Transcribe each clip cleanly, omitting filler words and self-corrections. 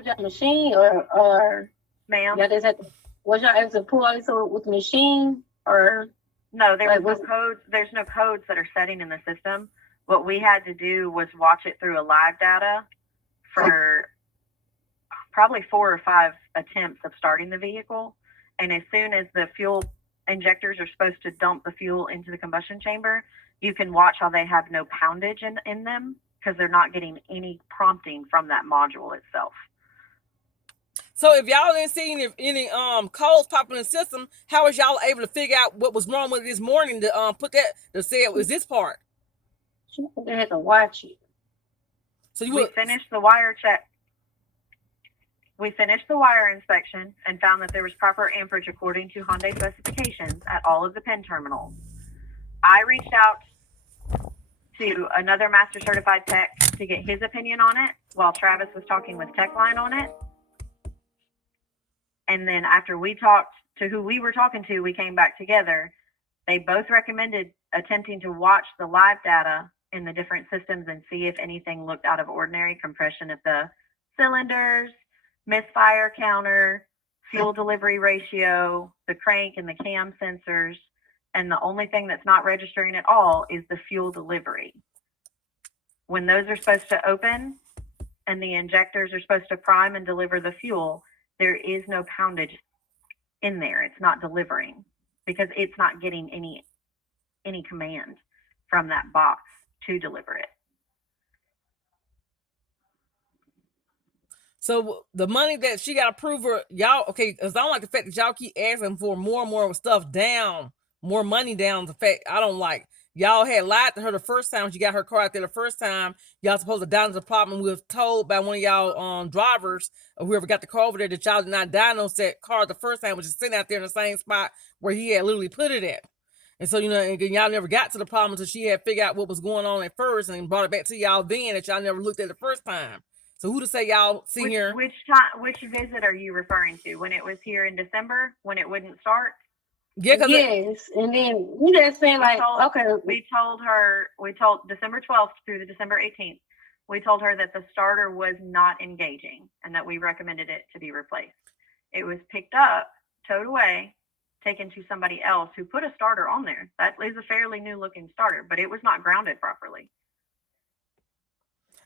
with your machine, or ma'am? y'all just had to, was y'all able to pull all this with the machine, or No, there like was no codes. There's no codes that are setting in the system. What we had to do was watch it through a live data for probably 4 or 5 attempts of starting the vehicle. And as soon as the fuel injectors are supposed to dump the fuel into the combustion chamber, you can watch how they have no poundage in them because they're not getting any prompting from that module itself. So if y'all didn't see any codes popping in the system, how was y'all able to figure out what was wrong with it this morning to put that to say it was this part? they had to watch it? So we finished the wire check. We finished the wire inspection and found that there was proper amperage according to Hyundai specifications at all of the PIN terminals. I reached out to another master certified tech to get his opinion on it while Travis was talking with TechLine on it. And then after we talked to who we were talking to, we came back together. They both recommended attempting to watch the live data in the different systems and see if anything looked out of ordinary, compression of the cylinders, misfire counter, fuel delivery ratio, the crank and the cam sensors. And the only thing that's not registering at all is the fuel delivery. When those are supposed to open and the injectors are supposed to prime and deliver the fuel, there is no poundage in there. It's not delivering because it's not getting any command from that box to deliver it. So the money that she got approved for, y'all, okay, because I don't like the fact that y'all keep asking for more and more stuff down, more money down. The fact I don't like. Y'all had lied to her the first time when she got her car out there the first time. Y'all supposed to diagnose the problem. We were told by one of y'all drivers or whoever got the car over there that y'all did not diagnose that car the first time, which is sitting out there in the same spot where he had literally put it at. And so, and y'all never got to the problem until she had figured out what was going on at first and brought it back to y'all then that y'all never looked at the first time. So who to say y'all see here? Which visit are you referring to? When it was here in December, when it wouldn't start? Yeah, yes, and then we just saying we told December 12th through the December 18th, we told her that the starter was not engaging and that we recommended it to be replaced. It was picked up, towed away, taken to somebody else who put a starter on there. That is a fairly new looking starter, but it was not grounded properly.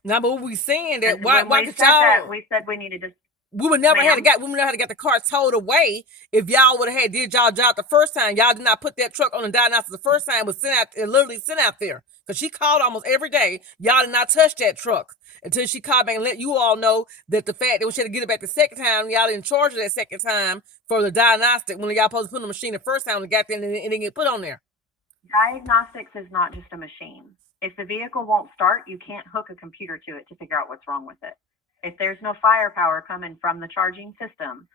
Now, but we saying that why could y'all? We said we needed to. We would never have got the car towed away if y'all would have did y'all job the first time. Y'all did not put that truck on the diagnostics the first time. Was literally sent out there because she called almost every day. Y'all did not touch that truck until she called back and let you all know that the fact that we should get it back the second time. Y'all didn't charge her that second time for the diagnostic when y'all supposed to put on the machine the first time and got there and it didn't get put on there. Diagnostics is not just a machine. If the vehicle won't start, you can't hook a computer to it to figure out what's wrong with it. If there's no firepower coming from the charging system,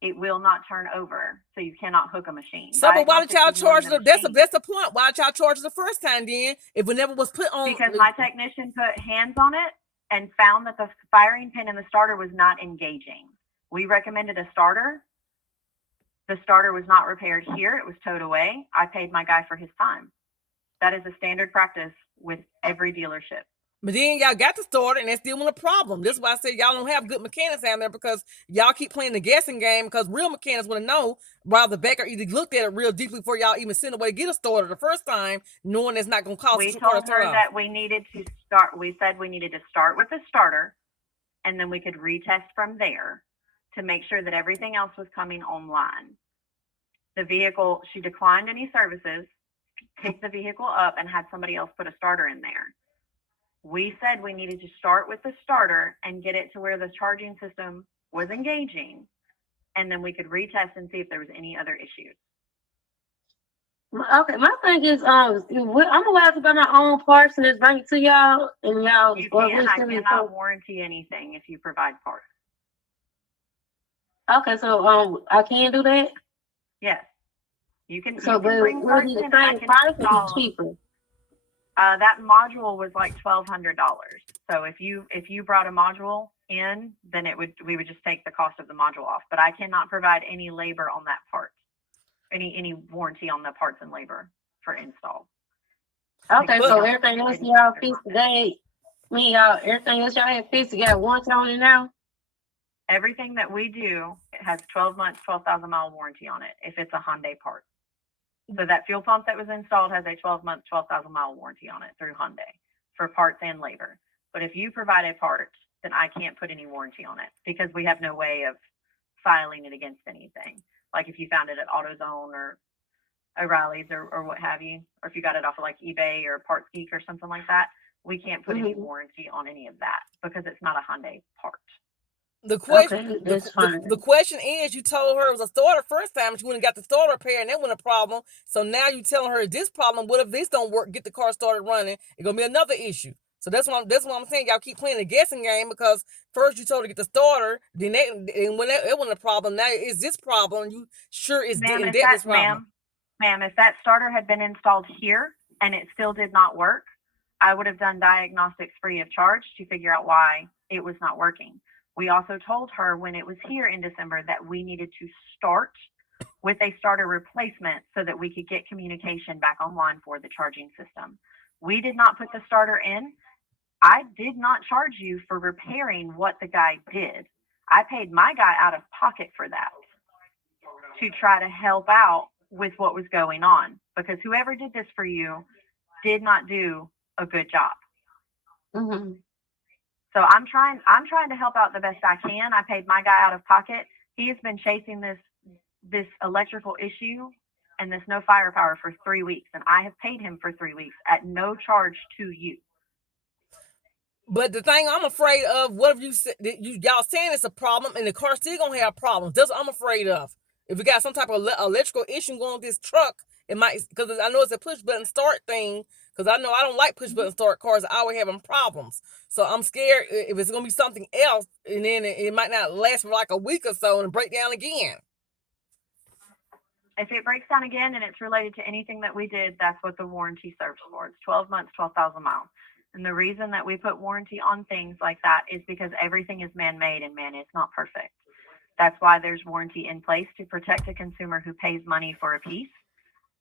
it will not turn over. So you cannot hook a machine. So, but why did y'all charge them? That's the point. Why did y'all charge the first time then if it never was put on? Because my technician put hands on it and found that the firing pin in the starter was not engaging. We recommended a starter. The starter was not repaired here. It was towed away. I paid my guy for his time. That is a standard practice with every dealership. But then y'all got the starter and that's still a problem. This is why I said y'all don't have good mechanics out there because y'all keep playing the guessing game because real mechanics want to know rather Becker either looked at it real deeply before y'all even sent away to get a starter the first time, knowing it's not going to cost us. We told her that we needed to start. We said we needed to start with the starter and then we could retest from there to make sure that everything else was coming online. The vehicle, she declined any services, picked the vehicle up and had somebody else put a starter in there. We said we needed to start with the starter and get it to where the charging system was engaging, and then we could retest and see if there was any other issues. Okay, my thing is, I'm allowed to buy my own parts and just bring it to y'all, and y'all. You can. I cannot warranty anything if you provide parts. Okay, so I can do that. Yes, you can. So, you can bring parts in. I can install cheaper. That module was like $1,200. So if you brought a module in, then we would just take the cost of the module off. But I cannot provide any labor on that part, any warranty on the parts and labor for install. Okay, so everything else y'all fixed today, everything else y'all had fixed, you got warranty on it now? Everything that we do, it has 12 months, 12,000 mile warranty on it if it's a Hyundai part. So that fuel pump that was installed has a 12-month, 12,000 mile warranty on it through Hyundai for parts and labor. But if you provide a part, then I can't put any warranty on it because we have no way of filing it against anything. Like if you found it at AutoZone or O'Reilly's or what have you, or if you got it off of like eBay or Parts Geek or something like that, we can't put any warranty on any of that because it's not a Hyundai part. The question, Okay, that's fine. the question is, you told her it was a starter first time, and she went and got the starter repair, and that wasn't a problem. So now you telling her this problem. What if this don't work? Get the car started running. It's gonna be another issue. So that's what I'm saying. Y'all keep playing the guessing game because first you told her to get the starter, then and when it wasn't a problem, now it's this problem. You sure is getting this problem. Ma'am, if that starter had been installed here and it still did not work, I would have done diagnostics free of charge to figure out why it was not working. We also told her when it was here in December that we needed to start with a starter replacement so that we could get communication back online for the charging system. We did not put the starter in. I did not charge you for repairing what the guy did. I paid my guy out of pocket for that to try to help out with what was going on because whoever did this for you did not do a good job. Mm-hmm. So I'm trying to help out the best I can. I paid my guy out of pocket. He has been chasing this electrical issue and this no firepower for 3 weeks, and I have paid him for 3 weeks at no charge to you. But the thing I'm afraid of, what if y'all saying it's a problem and the car still gonna have problems? That's what I'm afraid of. If we got some type of electrical issue going with this truck, it might, because I know it's a push button start thing. Because I know I don't like push button start cars. I always having problems. So I'm scared if it's going to be something else and then it might not last for like a week or so and break down again. If it breaks down again and it's related to anything that we did, that's what the warranty serves for. It's 12 months, 12,000 miles. And the reason that we put warranty on things like that is because everything is man-made and man is not perfect. That's why there's warranty in place to protect a consumer who pays money for a piece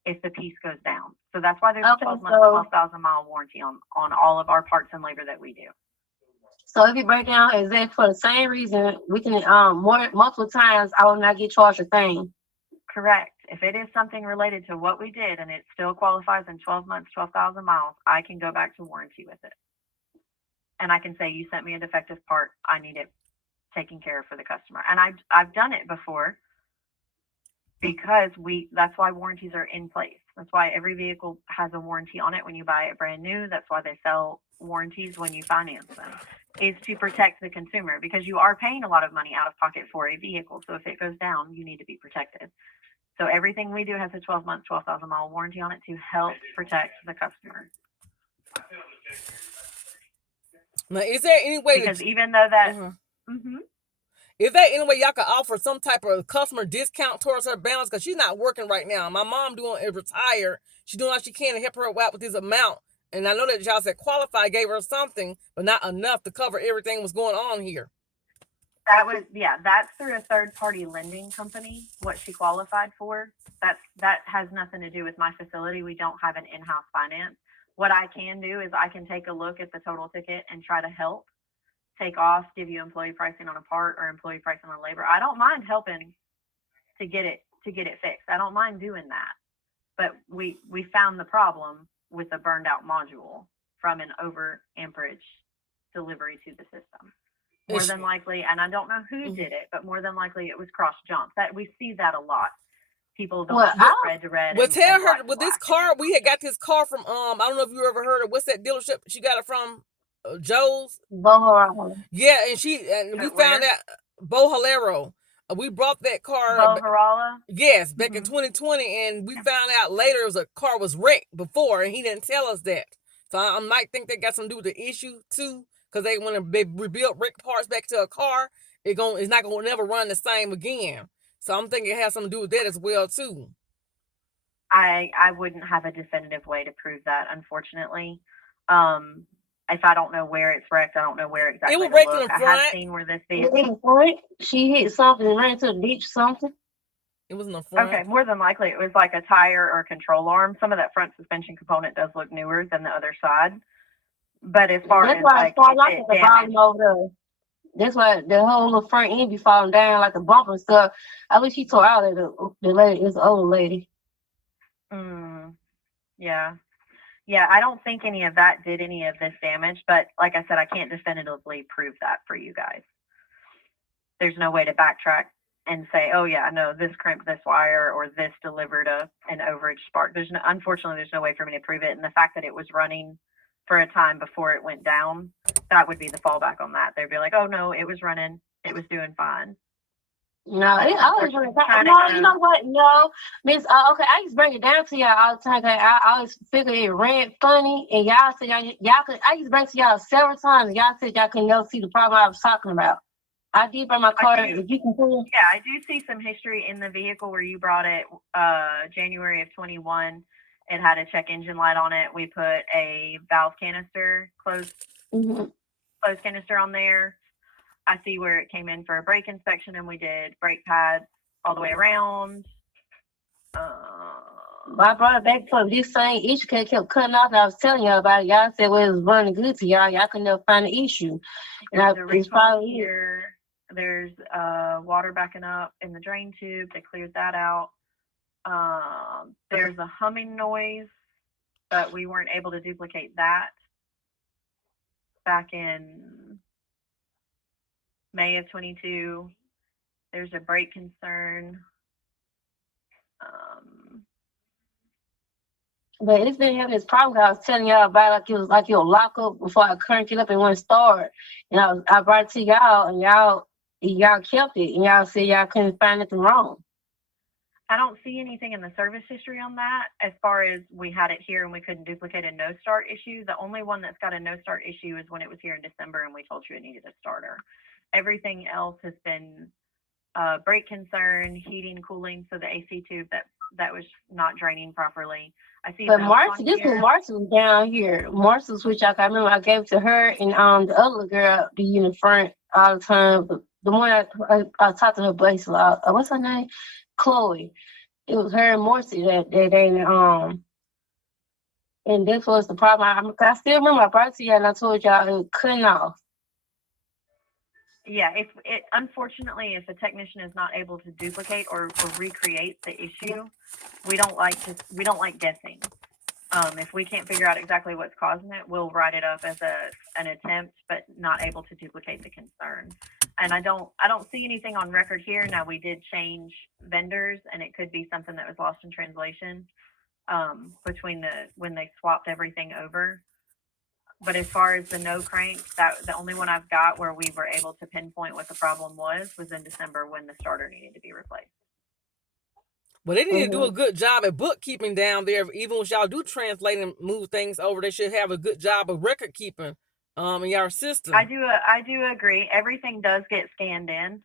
if the piece goes down. So that's why there's a 12-month, 12,000 mile warranty on all of our parts and labor that we do. So if you break down exactly for the same reason, we can multiple times I will not get charged a thing. Correct. If it is something related to what we did and it still qualifies in 12 months, 12,000 miles, I can go back to warranty with it. And I can say, you sent me a defective part. I need it taken care of for the customer. And I've done it before. Because that's why warranties are in place. That's why every vehicle has a warranty on it when you buy it brand new. That's why they sell warranties when you finance them, is to protect the consumer because you are paying a lot of money out of pocket for a vehicle. So if it goes down, you need to be protected. So everything we do has a 12-month, 12,000 mile warranty on it to help protect the customer. Now, is there any way because even though that is there any way y'all could offer some type of customer discount towards her balance? Because she's not working right now. My mom is retired. She's doing all she can to help her out with this amount. And I know that y'all said qualify, gave her something, but not enough to cover everything was going on here. That's through a third-party lending company, what she qualified for. That has nothing to do with my facility. We don't have an in-house finance. What I can do is I can take a look at the total ticket and try to help take off, give you employee pricing on a part or employee pricing on labor. I don't mind helping to get it fixed. I don't mind doing that. But we found the problem with a burned out module from an over amperage delivery to the system. More than likely, and I don't know who did it, but more than likely it was cross jumps. That we see that a lot. People don't red to red. Well, tell her with this car, we had got this car from I don't know if you ever heard of what's that dealership she got it from? Joe's Bohalero. Yeah, and we found out Bohalero. We brought that car. Bohalero? Yes, back in 2020, and we found out later it was a car was wrecked before, and he didn't tell us that. So I might think that got something to do with the issue too, because when they rebuilt wrecked parts back to a car, it's not gonna never run the same again. So I'm thinking it has something to do with that as well too. I wouldn't have a definitive way to prove that, unfortunately. If I don't know where it's wrecked, I don't know where exactly. It was wrecked in the front. I have seen where this vehicle. In the front, she hit something and ran into the ditch. Something. It was in the front. Okay, more than likely it was like a tire or a control arm. Some of that front suspension component does look newer than the other side. But as far as like the bottom over there. That's why the whole little front end be falling down like the bumper and stuff. I wish he tore out of the lady. It's an old lady. Yeah. Yeah, I don't think any of that did any of this damage, but like I said, I can't definitively prove that for you guys. There's no way to backtrack and say, oh yeah, no, this crimped this wire or this delivered an overage spark. Unfortunately, there's no way for me to prove it. And the fact that it was running for a time before it went down, that would be the fallback on that. They'd be like, oh no, it was running, it was doing fine. No, it always Unfortunately, really trying to no. kind You of- know what? No, Miss. Okay, I used to bring it down to y'all all the time. 'Cause I always figured it ran funny, and y'all said y'all could. I used to bring it to y'all several times, and y'all said y'all could never see the problem I was talking about. I did bring my car. If you can pull. Yeah, I do see some history in the vehicle where you brought it January of 21. It had a check engine light on it. We put a valve canister, closed canister on there. I see where it came in for a brake inspection, and we did brake pads all the way around. I brought it back for this same issue because it kept cutting off, and I was telling y'all about it. Y'all said well, it was running good to y'all. Y'all could never find the issue. And it's probably here. There's water backing up in the drain tube. They cleared that out. There's a humming noise, but we weren't able to duplicate that back in May of 22. There's a brake concern. But it's been having this problem. I was telling y'all about like it was like you'll lock up before I cranked it up and wouldn't start. And I brought it to y'all, and y'all kept it, and y'all said y'all couldn't find anything wrong. I don't see anything in the service history on that as far as we had it here and we couldn't duplicate a no start issue. The only one that's got a no start issue is when it was here in December and we told you it needed a starter. Everything else has been brake concern, heating, cooling, so the AC tube that was not draining properly. I see. But Marcy, this one Marcy was down here. Marcy, which I remember I gave it to her, and the other girl be in the front all the time. The one I talked to her base a lot. What's her name? Chloe. It was her and Marcy that day. And this was the problem. I still remember I brought it to you and I told y'all it was cutting off. Yeah, unfortunately, if a technician is not able to duplicate or recreate the issue, we don't like guessing. If we can't figure out exactly what's causing it, we'll write it up as an attempt, but not able to duplicate the concern. And I don't see anything on record here. Now we did change vendors, and it could be something that was lost in translation between when they swapped everything over. But as far as the no crank, the only one I've got where we were able to pinpoint what the problem was in December when the starter needed to be replaced. Well, they need to do a good job at bookkeeping down there. Even when y'all do translate and move things over, they should have a good job of record keeping in your system. I do agree. Everything does get scanned in.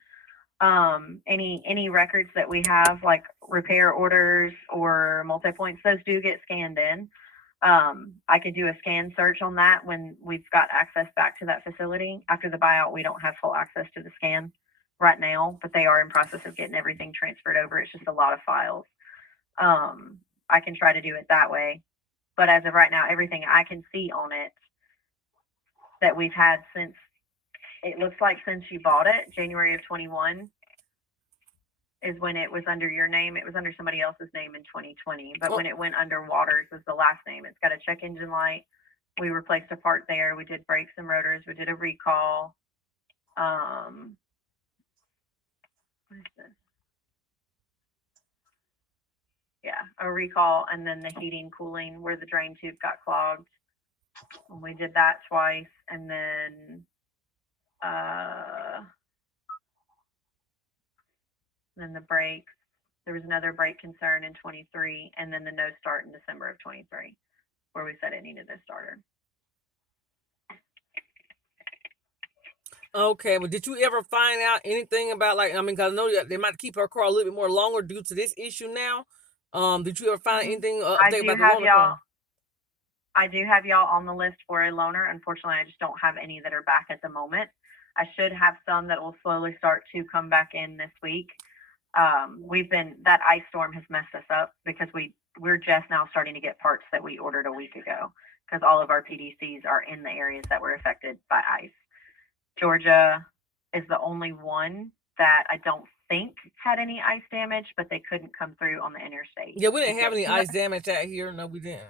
Any records that we have, like repair orders or multi-points, those do get scanned in. I could do a scan search on that when we've got access back to that facility. After the buyout, we don't have full access to the scan right now, but they are in process of getting everything transferred over. It's just a lot of files. I can try to do it that way. But as of right now, everything I can see on it that we've had since, it looks like since you bought it, January of 21, is when it was under your name. It was under somebody else's name in 2020, but when it went under Waters was the last name. It's got a check engine light. We replaced a part there. We did brakes and rotors. We did a recall. What is this? Yeah, a recall, and then the heating, cooling, where the drain tube got clogged. And we did that twice, and then the brakes. There was another brake concern in 23, and then the no start in December of 23, where we said it needed a starter. Okay, but did you ever find out anything about, like, I mean, because I know they might keep her car a little bit more longer due to this issue now. Did you ever find anything about the loaner car? I do have y'all on the list for a loaner. Unfortunately, I just don't have any that are back at the moment. I should have some that will slowly start to come back in this week. That ice storm has messed us up because we're just now starting to get parts that we ordered a week ago because all of our PDCs are in the areas that were affected by ice. Georgia, is the only one that I don't think had any ice damage, but they couldn't come through on the interstate. Yeah, we didn't to have get any to ice us. damage out here. No, we didn't.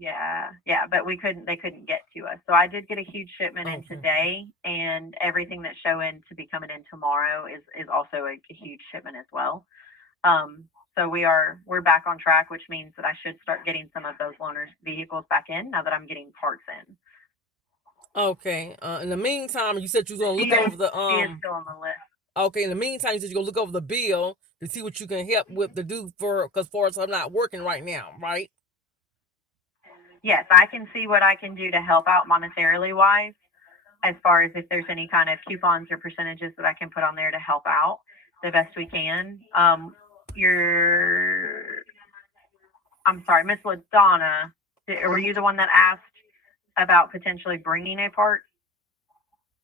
Yeah, but they couldn't get to us. So I did get a huge shipment in Okay. today, and everything that's showing to be coming in tomorrow is also a huge shipment as well. So we're back on track, which means that I should start getting some of those loaners vehicles back in now that I'm getting parts in. Okay. In the meantime, you said you was gonna look over the She is still on the list. Okay, in the meantime, you said you're gonna look over the bill to see what you can help with to do because far as I'm not working right now, right? Yes, I can see what I can do to help out monetarily wise, as far as if there's any kind of coupons or percentages that I can put on there to help out the best we can. I'm sorry, Miss LaDonna, were you the one that asked about potentially bringing a part?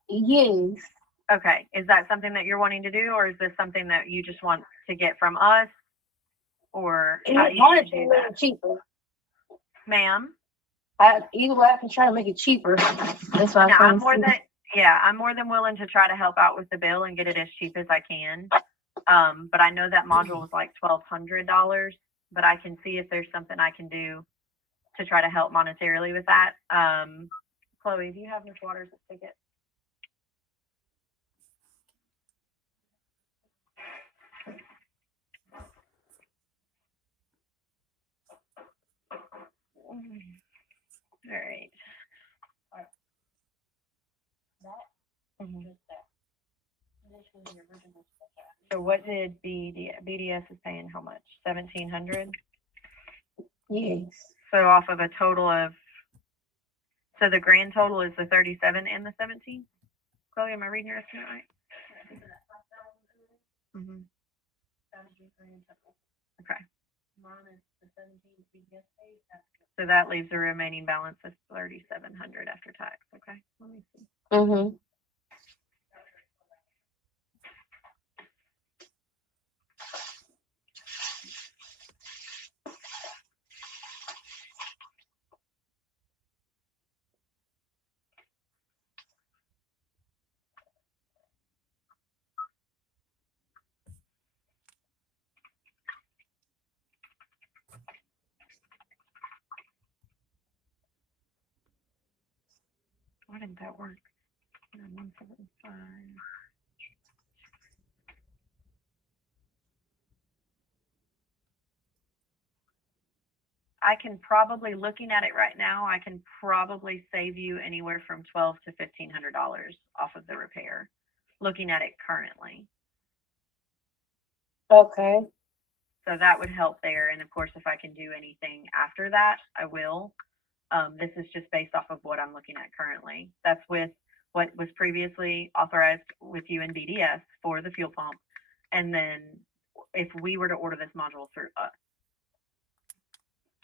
Yes. Okay, is that something that you're wanting to do, or is this something that you just want to get from us, or how do you want to do that? Cheaper. Ma'am? Either way, I can try to make it cheaper. That's why Now, I'm I'm more than willing to try to help out with the bill and get it as cheap as I can. But I know that module was like $1,200, but I can see if there's something I can do to try to help monetarily with that. Chloe, do you have Miss Waters' ticket? All right. Mhm. So what did BDS is paying how much? 1,700? Yes. So off of a total of, so the grand total is the 37 and the 17? Chloe, am I reading your estimate right? Mm-hmm. Okay. So that leaves the remaining balance of 3,700 after tax. Okay. Let me see. Mm-hmm. Why didn't that work? 175. I can probably, looking at it right now, I can probably save you anywhere from $1,200 to $1,500 off of the repair. Looking at it currently, Okay. so that would help there. And of course, if I can do anything after that, I will. This is just based off of what I'm looking at currently. That's with what was previously authorized with you and BDS for the fuel pump, and then if we were to order this module through us.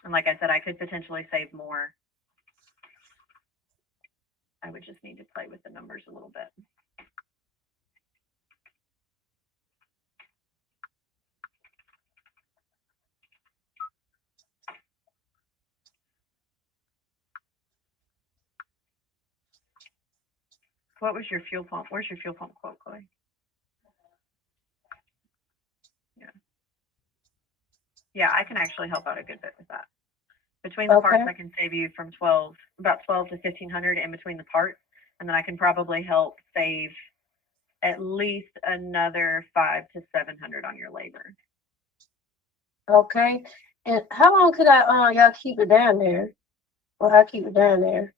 And like I said, I could potentially save more. I would just need to play with the numbers a little bit. What was your fuel pump? Where's your fuel pump quote, Chloe? Yeah, I can actually help out a good bit with that. Between the parts, I can save you from about 12 to 1,500 in between the parts, and then I can probably help save at least another 500 to 700 on your labor. Okay. And how long could y'all keep it down there? Or I keep it down there?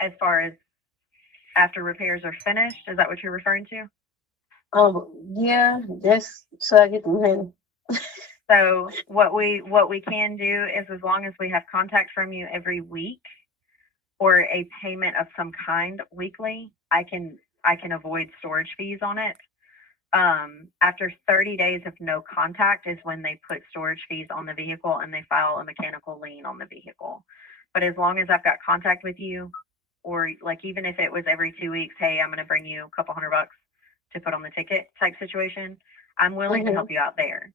As far as after repairs are finished, is that what you're referring to? Yeah, just so I get the money. So what we can do is, as long as we have contact from you every week or a payment of some kind weekly, I can avoid storage fees on it. After 30 days of no contact is when they put storage fees on the vehicle and they file a mechanical lien on the vehicle. But as long as I've got contact with you, or like even if it was every 2 weeks, hey, I'm going to bring you a couple $100 to put on the ticket type situation, I'm willing to help you out there.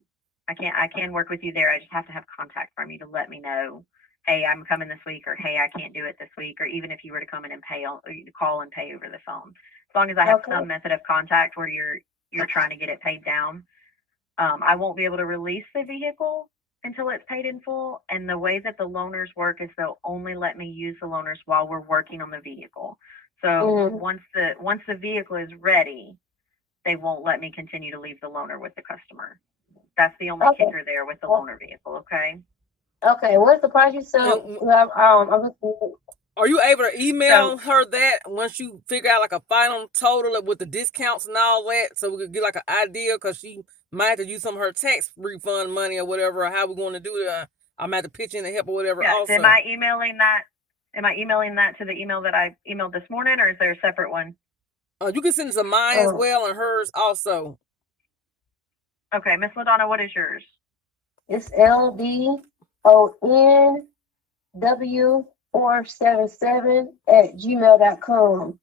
I can work with you there. I just have to have contact from you to let me know, hey, I'm coming this week, or hey, I can't do it this week, or even if you were to come in and pay, or you call and pay over the phone. As long as I have Okay. some method of contact where you're trying to get it paid down. I won't be able to release the vehicle until it's paid in full. And the way that the loaners work is they'll only let me use the loaners while we're working on the vehicle. So Mhm. once the vehicle is ready, they won't let me continue to leave the loaner with the customer. That's the only Okay. kicker there with the loaner vehicle. Okay. Okay, what's the price you sell? And I'm looking. are you able to email her that once you figure out like a final total with the discounts and all that, so we could get like an idea? Because she might have to use some of her tax refund money or whatever. Or how we going to do that? I might have to pitch in to help or whatever. Yeah. Also, Am I emailing that? Am I emailing that to the email that I emailed this morning, or is there a separate one? you can send it to mine as Oh. well and hers also. Okay, Miss LaDonna, what is yours? It's LDONW477@gmail.com.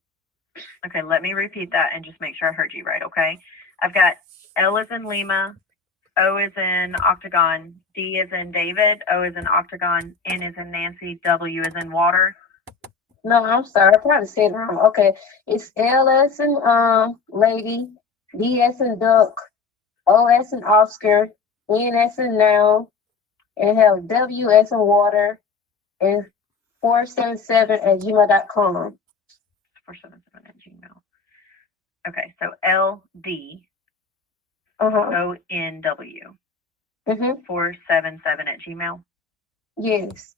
Okay, let me repeat that and just make sure I heard you right. Okay, I've got L is in Lima, O is in Octagon, D is in David, O is in Octagon, N is in Nancy, W is in water. No, I'm sorry, I probably said it wrong. Okay, it's L as in lady, D as in duck, O as in Oscar, N as in now, and have W as in water, and 477@gmail.com. 477 at Gmail. Okay, so LD Uh-huh. ONW Mm-hmm. 477 at Gmail. Yes.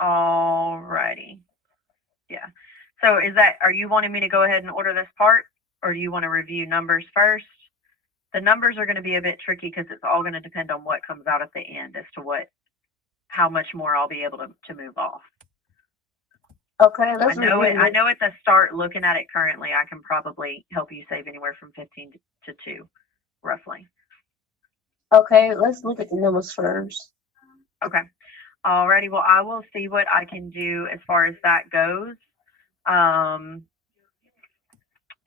Alrighty. Yeah. So are you wanting me to go ahead and order this part, or do you want to review numbers first? The numbers are going to be a bit tricky because it's all going to depend on what comes out at the end as to how much more I'll be able to move off. Okay, let's I know review it. at the start, looking at it currently, I can probably help you save anywhere from 15 to 2, roughly. Okay, let's look at the numbers first. Okay. Alrighty. Well, I will see what I can do as far as that goes.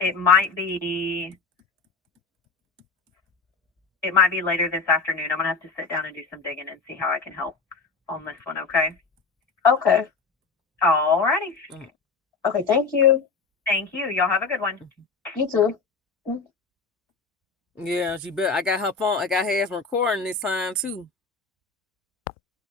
It might be later this afternoon. I'm gonna have to sit down and do some digging and see how I can help on this one. Okay. Okay. Alrighty. Okay, thank you. Thank you. Y'all have a good one. You too. Yeah, she bet. I got her phone. I got hers recording this time too.